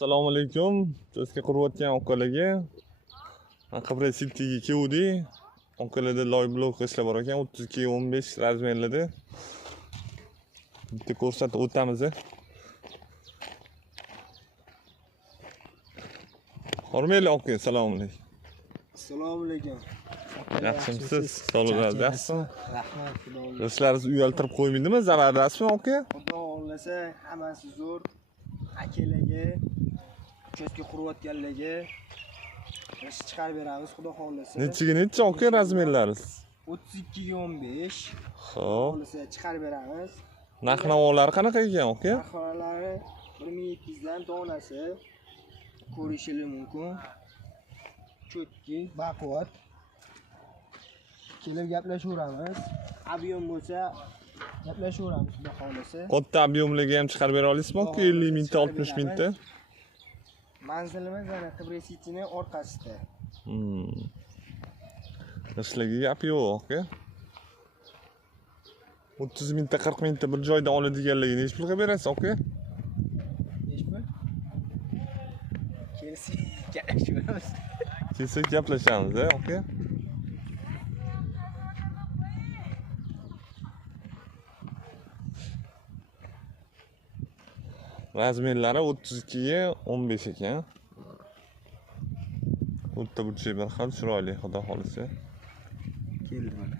Assalomu alaykum. Sizga qurayotgan okalarga Qibray City'ga keldik. Okalarda loy blok ishlab bor ekan, 32-15 razmerlarda. Bitta ko'rsatib o'tamiz. Hurmatli aka, assalomu alaykum. Assalomu alaykum. Yaxshimisiz? Sog'lig'ingiz yaxshimi? Rahmat, xudoga. Do'stlaringiz uyaltirib qo'ymaydimi? Zarardasizmi aka? Xudo xohlasa hammasi zo'r. Akalarga, uchastka qurayotganlarga ish chiqarib beramiz, xudo xohlasa. Necha aka razmerlaringiz? 32 ga 15. Xo'p. Xohlasa chiqarib beramiz. Narx-navolar qanaqa ekan aka? Narxlari 1700 dan donasi ko'rishingiz mumkin. Cho'tki, baquvvat. Kelib gaplashaveramiz. Avion bo'lsa gaplashaveramiz, xudo xohlasa. Katta ob'yomlarga ham chiqarib bera olasizmi aka? 50 mingta, 60 mingta? Manzilimiz mana Qibray City'ning orqasida. Sizlarga gap yo'q aka. 30 mingta, 40 mingta bir joyda oladiganlarga necha pulga berasiz aka? Necha pul? Kelsak gaplashamiz. Kelsak gaplashamiz, aka. Razmerlari 32 ga 15 ekan. O'rta burchak bir xil chiroyli, xudo xolisa. Keldi mana.